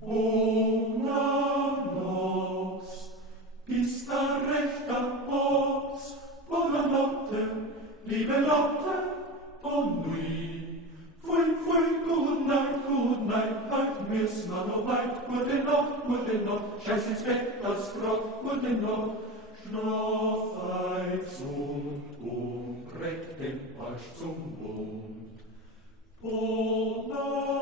Bona nox, bist da rechter Box, bona notte, liebe Lotte, bon nuit. Pfui, good night, halt mir's man noch weit, gute Nacht, scheiß ins Bett, das Grog, gute Nacht, schlaf eizund und reck den Arsch zum Mond. Bona